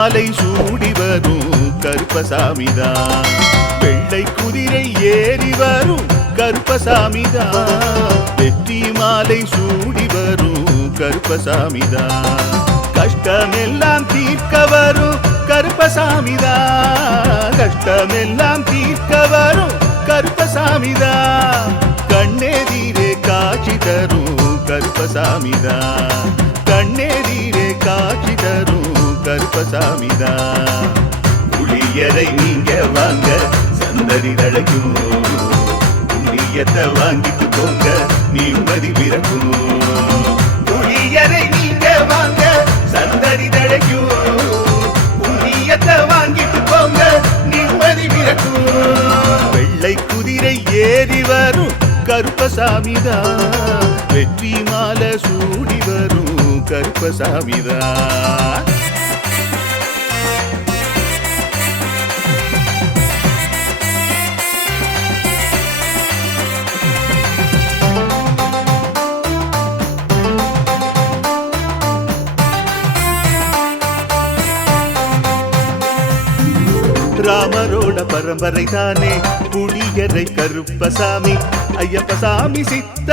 மாலை சூடி வரும் கருப்பசாமிதான், வெள்ளை குதிரை ஏறி வரும் கருப்பசாமிதான், வெற்றி மாலை சூடி வரும் கருப்பசாமிதான், கஷ்டமெல்லாம் தீர்க்க வரும் கருப்பசாமிதான், கஷ்டமெல்லாம் தீர்க்க வரும் கருப்பசாமிதான், கண்ணெதிரே காட்சி தரும் கருப்பசாமிதான், கண்ணெதிரே காட்சி தரும் கருப்பசாமிதான். புளியரை நீங்க வாங்க சந்ததி தழைக்கும், புண்ணியத்தை வாங்கிட்டு போங்க நிம்மதி பிறக்கும். புளியரை நீங்க வாங்க சந்ததி தழைக்கும், புண்ணியத்தை வாங்கிட்டு போங்க நிம்மதி பிறக்கும். வெள்ளை குதிரை ஏறி வரும் கருப்பசாமிதான், வெற்றி மாலை சூடி வரும் கருப்பசாமிதான். ராமரோட பரம்பரை தானே புளியரை கருப்பசாமி, ஐயப்பசாமி சித்த